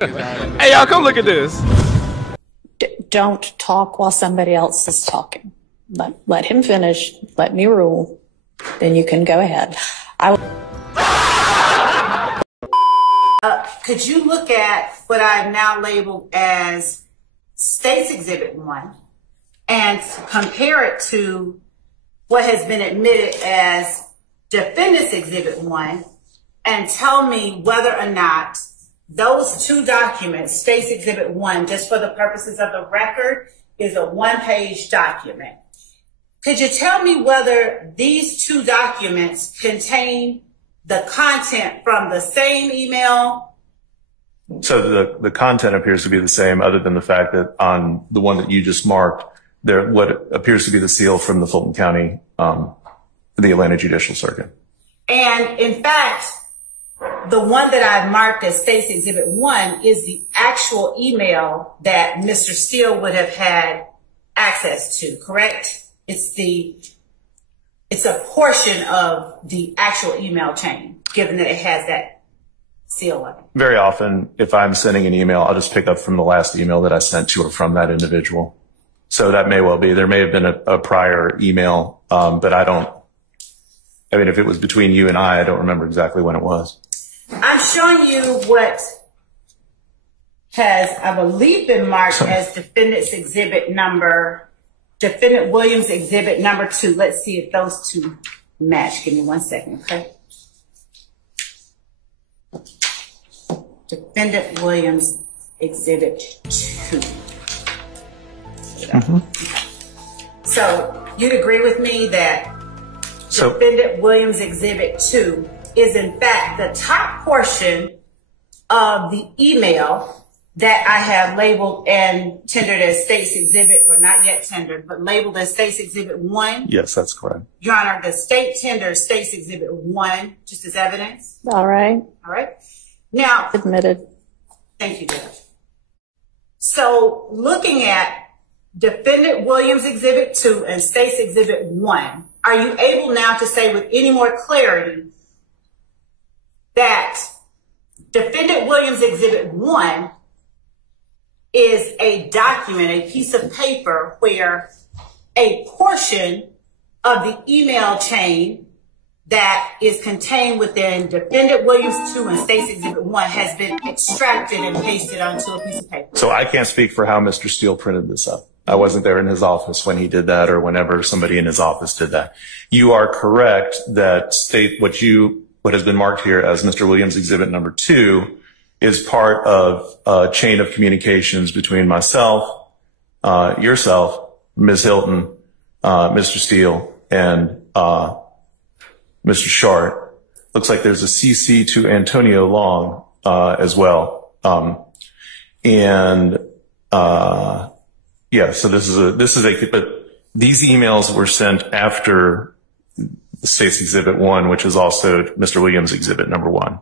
Hey, y'all, come look at this. Don't talk while somebody else is talking. Let him finish. Let me rule. Then you can go ahead. Could you look at what I've now labeled as State's Exhibit 1 and compare it to what has been admitted as Defendant's Exhibit 1 and tell me whether or not those two documents, State's Exhibit 1, just for the purposes of the record, is a one-page document. Could you tell me whether these two documents contain the content from the same email? So the content appears to be the same, other than the fact that on the one that you just marked, there what appears to be the seal from the Fulton County, the Atlanta Judicial Circuit. And in fact, the one that I've marked as State's Exhibit 1 is the actual email that Mr. Steele would have had access to, correct? It's a portion of the actual email chain, given that it has that seal on it. Very often, if I'm sending an email, I'll just pick up from the last email that I sent to or from that individual. So that may well be. There may have been a prior email, but I mean, if it was between you and I don't remember exactly when it was. I'm showing you what has, I believe, been marked as Defendant Williams Exhibit number 2. Let's see if those two match. Give me 1 second, okay? Defendant Williams Exhibit 2. So you'd agree with me that Defendant Williams Exhibit 2 is in fact the top portion of the email that I have labeled and tendered as State's Exhibit, or not yet tendered, but labeled as State's Exhibit 1. Yes, that's correct. Your Honor, the state tenders State's Exhibit 1 just as evidence. All right. All right. Now, Admitted. Thank you, Judge. So looking at Defendant Williams Exhibit 2 and State's Exhibit 1, are you able now to say with any more clarity that Defendant Williams Exhibit 1 is a document, a piece of paper where a portion of the email chain that is contained within Defendant Williams 2 and State's Exhibit 1 has been extracted and pasted onto a piece of paper? So I can't speak for how Mr. Steele printed this up. I wasn't there in his office when he did that, or whenever somebody in his office did that. You are correct that what has been marked here as Mr. Williams Exhibit number 2 is part of a chain of communications between myself, yourself, Ms. Hilton, Mr. Steele, and Mr. Shart. Looks like there's a CC to Antonio Long as well. Yeah, so but these emails were sent after the State's Exhibit 1, which is also Mr. Williams Exhibit number 1.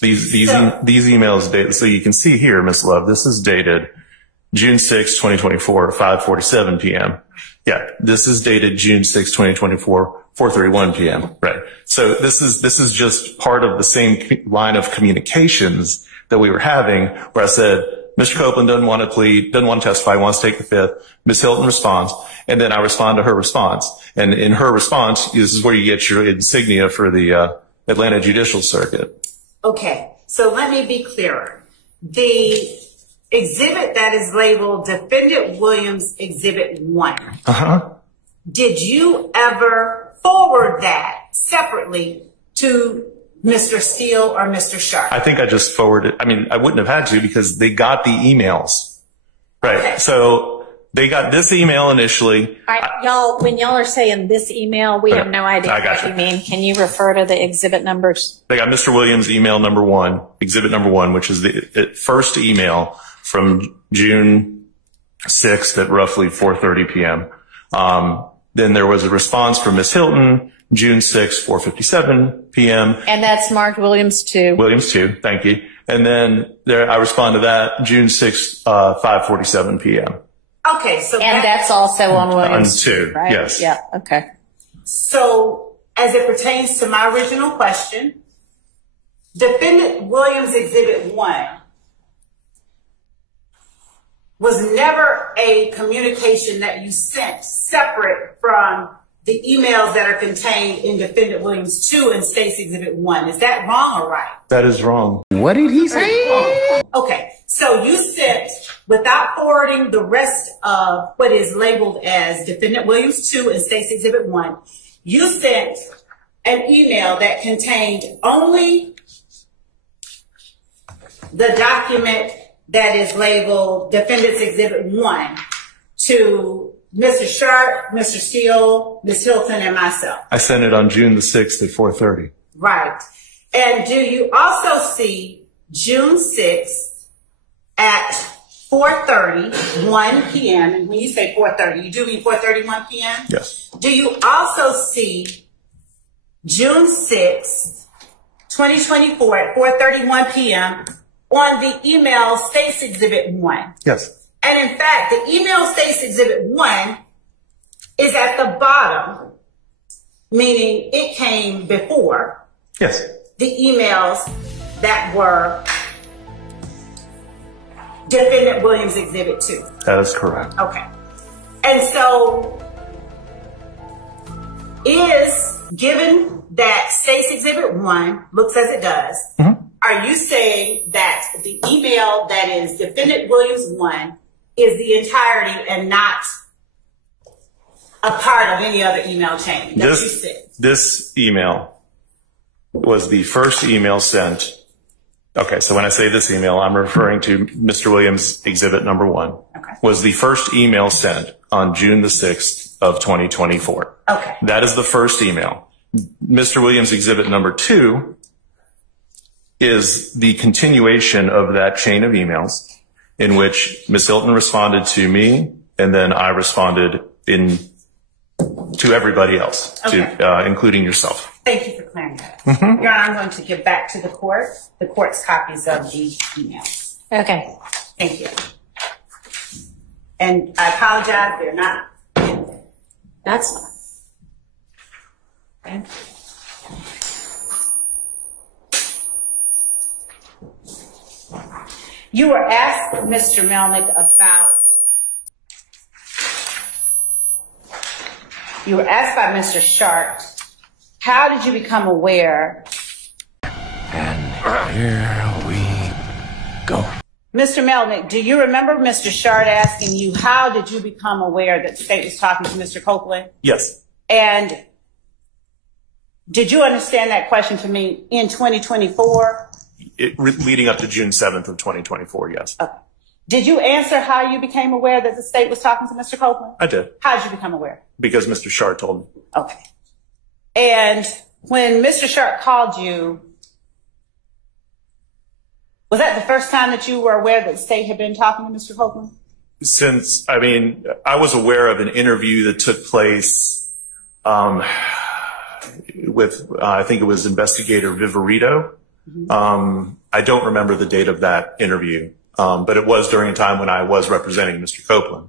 These emails dated, so you can see here, Ms. Love, this is dated June 6, 2024, 5:47 p.m. Yeah, this is dated June 6, 2024, 4:31 p.m. Right. So this is just part of the same line of communications that we were having, where I said, Mr. Copeland doesn't want to plead, doesn't want to testify, wants to take the fifth. Ms. Hilton responds, and then I respond to her response. And in her response, this is where you get your insignia for the Atlanta Judicial Circuit. Okay, so let me be clearer. The exhibit that is labeled Defendant Williams Exhibit 1, did you ever forward that separately to Mr. Steele or Mr. Sharp? I think I just forwarded. I mean, I wouldn't have had to because they got the emails. Right. Okay. So they got this email initially. All right, y'all, when y'all are saying this email, we have no idea what you mean. Can you refer to the exhibit numbers? They got Mr. Williams email number 1, exhibit number 1, which is the first email from June 6th at roughly 4:30 p.m. Then there was a response from Ms. Hilton, June 6th, 4:57 p.m. And that's marked Williams 2. Williams 2, thank you. And then I respond to that, June 6th, 5:47 p.m. Okay, so that's also on Williams 2, right? Yes. Yeah, okay. So as it pertains to my original question, Defendant Williams Exhibit 1 was never a communication that you sent separate from the emails that are contained in Defendant Williams 2 and State's Exhibit 1. Is that wrong or right? That is wrong. What did he say? Okay, so you sent, without forwarding the rest of what is labeled as Defendant Williams 2 and State's Exhibit 1, you sent an email that contained only the document that is labeled Defendant's Exhibit 1 to Mr. Sharp, Mr. Steele, Ms. Hilton, and myself. I sent it on June the 6th at 4:30. Right. And do you also see June 6th at 4:30, 1 p.m.? And when you say 4:30, you do mean 4:30, 1 p.m.? Yes. Do you also see June 6th, 2024 at 4:31 p.m. on the email State's Exhibit 1? Yes. And in fact, the email State's Exhibit 1 is at the bottom, meaning it came before Yes. the emails that were Defendant Williams Exhibit 2. That is correct. Okay. And so, given that State's Exhibit 1 looks as it does, are you saying that the email that is Defendant Williams 1 is the entirety and not a part of any other email chain that you sent? This email was the first email sent. Okay, so when I say this email, I'm referring to Mr. Williams Exhibit number 1. Okay. Was the first email sent on June the 6th of 2024. Okay. That is the first email. Mr. Williams Exhibit number 2 is the continuation of that chain of emails in which Ms. Hilton responded to me, and then I responded to everybody else, Okay. Including yourself. Thank you for clearing that up. Your Honor, I'm going to give back to the court's copies of these emails. Okay. Thank you. And I apologize, they're not in there. That's fine. Okay. You were asked, Mr. Melnick, you were asked by Mr. Sharp, how did you become aware? And here we go. Mr. Melnick, do you remember Mr. Sharp asking you, how did you become aware that the state was talking to Mr. Copeland? Yes. And did you understand that question to me in 2024? Leading up to June 7th of 2024, yes. Okay. Did you answer how you became aware that the state was talking to Mr. Copeland? I did. How did you become aware? Because Mr. Sharp told me. Okay. And when Mr. Sharp called you, was that the first time that you were aware that the state had been talking to Mr. Copeland? I was aware of an interview that took place with, I think it was Investigator Viverito. I don't remember the date of that interview, but it was during a time when I was representing Mr. Copeland.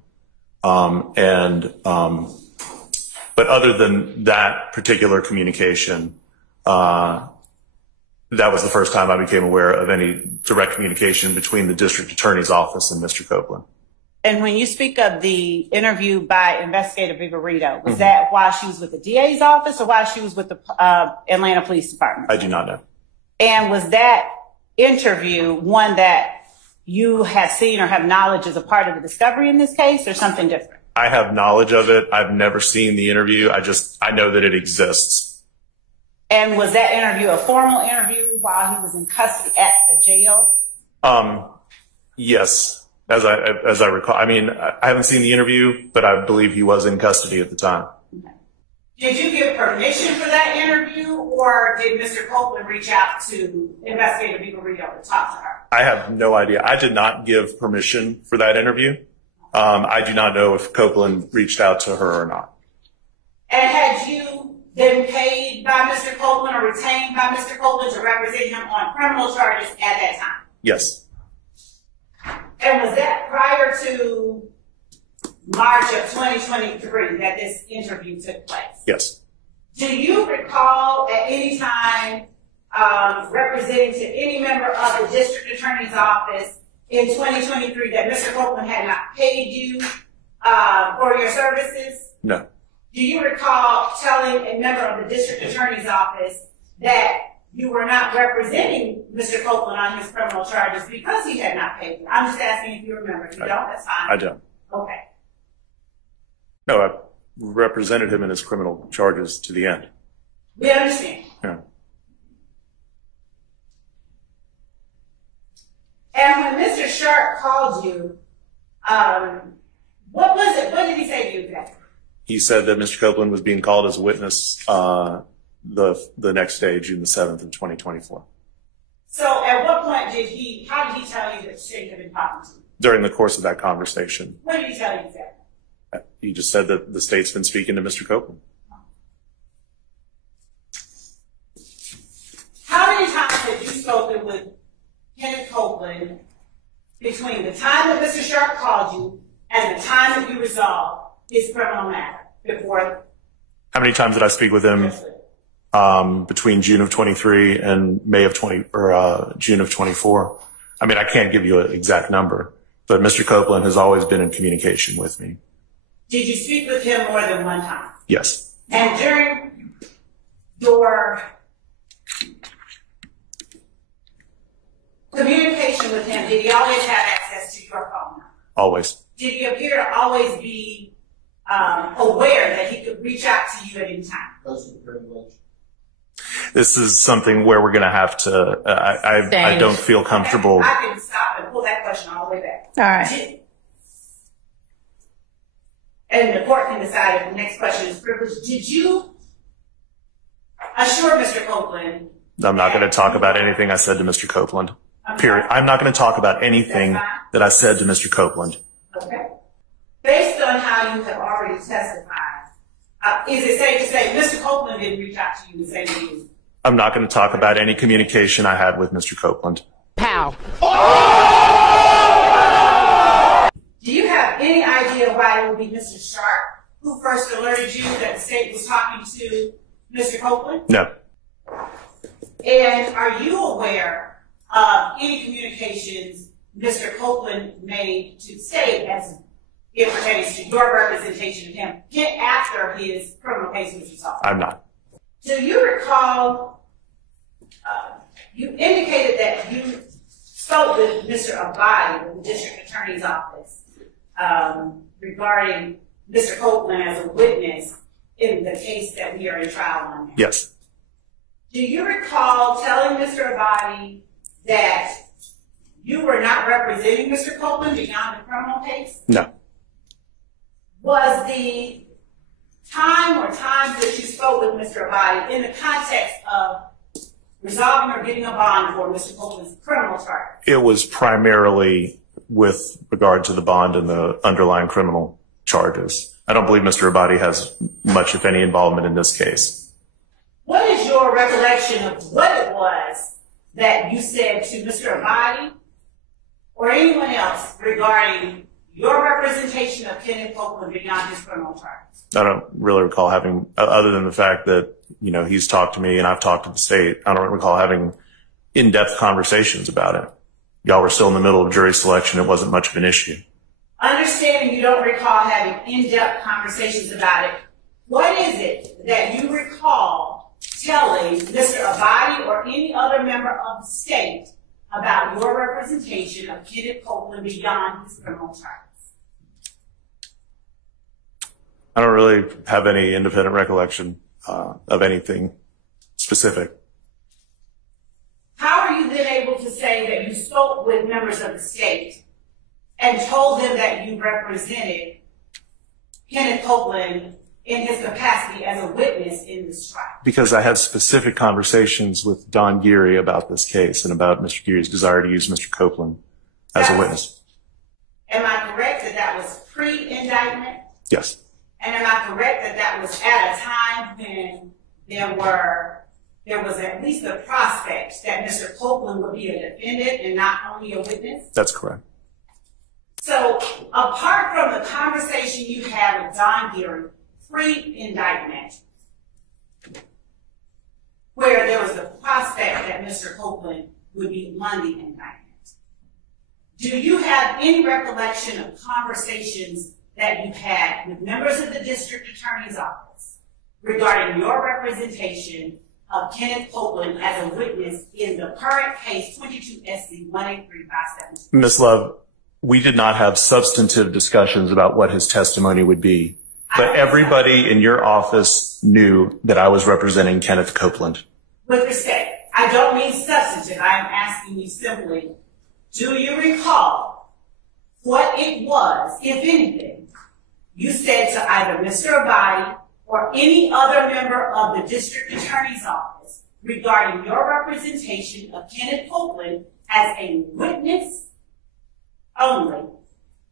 But other than that particular communication, that was the first time I became aware of any direct communication between the district attorney's office and Mr. Copeland. And when you speak of the interview by Investigator Viverito, was that while she was with the DA's office or while she was with the Atlanta Police Department? I do not know. And was that interview one that you have seen or have knowledge as a part of the discovery in this case, or something different? I have knowledge of it. I've never seen the interview. I know that it exists. And was that interview a formal interview while he was in custody at the jail? Yes, as I recall. I mean, I haven't seen the interview, but I believe he was in custody at the time. Okay. Did you give permission for that interview, or did Mr. Copeland reach out to Investigator Viverito to talk to her? I have no idea. I did not give permission for that interview. I do not know if Copeland reached out to her or not. And had you been paid by Mr. Copeland or retained by Mr. Copeland to represent him on criminal charges at that time? Yes. And was that prior to March of 2023 that this interview took place? Yes. Do you recall at any time representing to any member of the district attorney's office in 2023 that Mr. Copeland had not paid you for your services? No. Do you recall telling a member of the district attorney's office that you were not representing Mr. Copeland on his criminal charges because he had not paid you? I'm just asking if you remember. If you don't, that's fine. I don't. Okay. No, I represented him in his criminal charges to the end. We understand. Yeah. And when Mr. Sharp called you, what was it? What did he say to you exactly? He said that Mr. Copeland was being called as a witness the next day, June the 7th of 2024. So at what point how did he tell you that the state had been talking to you? During the course of that conversation. What did he tell you exactly? He just said that the state's been speaking to Mr. Copeland. How many times have you spoken with Kenneth Copeland between the time that Mr. Sharp called you and the time that you resolved his criminal matter before? How many times did I speak with him between June of 23 and June of 24? I mean, I can't give you an exact number, but Mr. Copeland has always been in communication with me. Did you speak with him more than one time? Yes. And during your communication with him, did he always have access to your phone number? Always. Did he appear to always be aware that he could reach out to you at any time? This is something where we're going to have to, I don't feel comfortable. I can stop and pull that question all the way back. All right. And the court can decide if the next question is privileged. Did you assure Mr. Copeland? I'm not going to talk about anything I said to Mr. Copeland. Period. I'm not going to talk about anything that I said to Mr. Copeland. Okay. Based on how you have already testified, is it safe to say Mr. Copeland didn't reach out to you and say to you? I'm not going to talk about any communication I had with Mr. Copeland. Pow. Do you have any idea why it would be Mr. Sharp who first alerted you that the state was talking to Mr. Copeland? No. And are you aware of any communications Mr. Copeland made to state as it pertains to your representation of him after his criminal case was resolved? I'm not. Do you recall, you indicated that you spoke with Mr. Abadi in the district attorney's office regarding Mr. Copeland as a witness in the case that we are in trial on now. Yes. Do you recall telling Mr. Abadi that you were not representing Mr. Copeland beyond the criminal case? No. Was the time or times that you spoke with Mr. Abadi in the context of resolving or getting a bond for Mr. Copeland's criminal charge? It was primarily with regard to the bond and the underlying criminal charges. I don't believe Mr. Abadi has much, if any, involvement in this case. What is your recollection of what it was that you said to Mr. Abadi or anyone else regarding your representation of Kenneth Copeland beyond his criminal charges? I don't really recall having, other than the fact that, he's talked to me and I've talked to the state, I don't recall having in-depth conversations about it. Y'all were still in the middle of jury selection. It wasn't much of an issue. Understanding you don't recall having in-depth conversations about it, what is it that you recall telling Mr. Abadi or any other member of the state about your representation of Kenneth Copeland beyond his criminal charges? I don't really have any independent recollection of anything specific. How are you then able to say that you spoke with members of the state and told them that you represented Kenneth Copeland in his capacity as a witness in this trial? Because I had specific conversations with Don Geary about this case and about Mr. Geary's desire to use Mr. Copeland as a witness. Am I correct that that was pre-indictment? Yes. And am I correct that that was at a time when there was at least a prospect that Mr. Copeland would be a defendant and not only a witness? That's correct. So apart from the conversation you had with Don Geary pre-indictment, where there was a prospect that Mr. Copeland would be on the indictment, Do you have any recollection of conversations that you've had with members of the district attorney's office regarding your representation of Kenneth Copeland as a witness in the current case 22 SC 183572? Ms. Love, we did not have substantive discussions about what his testimony would be, but everybody in your office knew that I was representing Kenneth Copeland. With respect, I don't mean substantive. I am asking you simply, do you recall what it was, if anything, you said to either Mr. Abadi or any other member of the district attorney's office regarding your representation of Kenneth Copeland as a witness only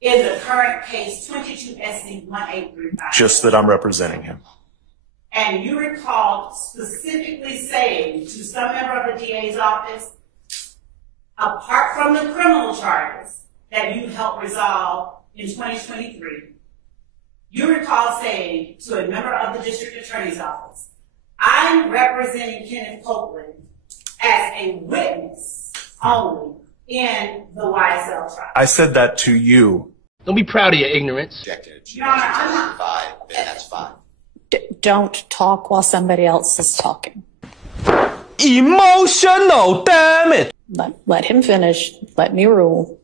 in the current case 22 SC 1835? Just that I'm representing him. And you recall specifically saying to some member of the DA's office, apart from the criminal charges that you helped resolve in 2023, you recall saying to a member of the district attorney's office, I'm representing Kenneth Copeland as a witness only in the YSL trial. I said that to you. Don't be proud of your ignorance. Your Honor, I'm not. Then that's fine. Don't talk while somebody else is talking. Emotional, damn it! Let him finish. Let me rule.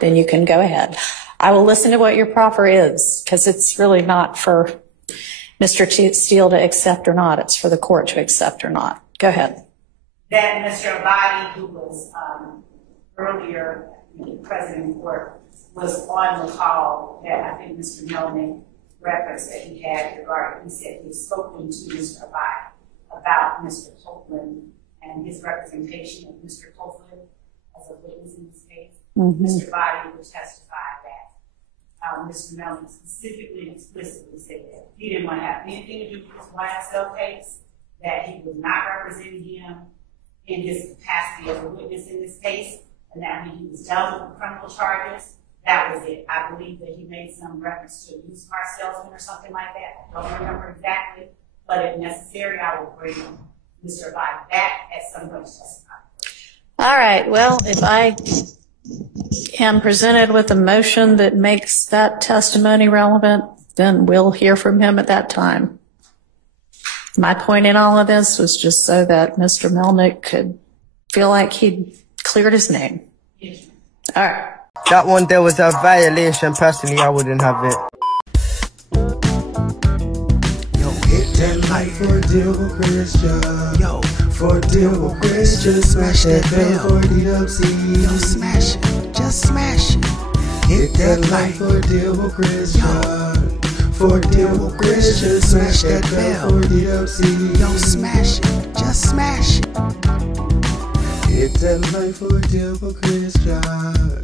Then you can go ahead. I will listen to what your proffer is, because it's really not for Mr. Steele to accept or not. It's for the court to accept or not. Go ahead. That Mr. Abadi, who was earlier present in court, was on the call that I think Mr. Melnick referenced that he had regarding. He said he had spoken to Mr. Abadi about Mr. Copeland and his representation of Mr. Copeland as a witness in this case. Mr. Abadi would testify that Mr. Melnick specifically and explicitly said that he didn't want to have anything to do with his YSL case, that he was not representing him in his capacity as a witness in this case, and that when he was dealt with the criminal charges, that was it. I believe that he made some reference to a used car salesman or something like that. I don't remember exactly, but if necessary, I will bring Mr. Abadi back at some point to testify. All right. Well, if I am presented with a motion that makes that testimony relevant, then we'll hear from him at that time. My point in all of this was just so that Mr. Melnick could feel like he'd cleared his name. All right. That one there was a violation. Personally, I wouldn't have it. Yo, hit that like for deal with Christian. Yo, for deal with Christian. Smash that bell for DWC. Yo, smash it. Just smash it. Hit that like for deal with Christian. For deal with Christian. Smash that bell for DWC. Yo, smash it. Just smash it. Hit that like for deal with Christian.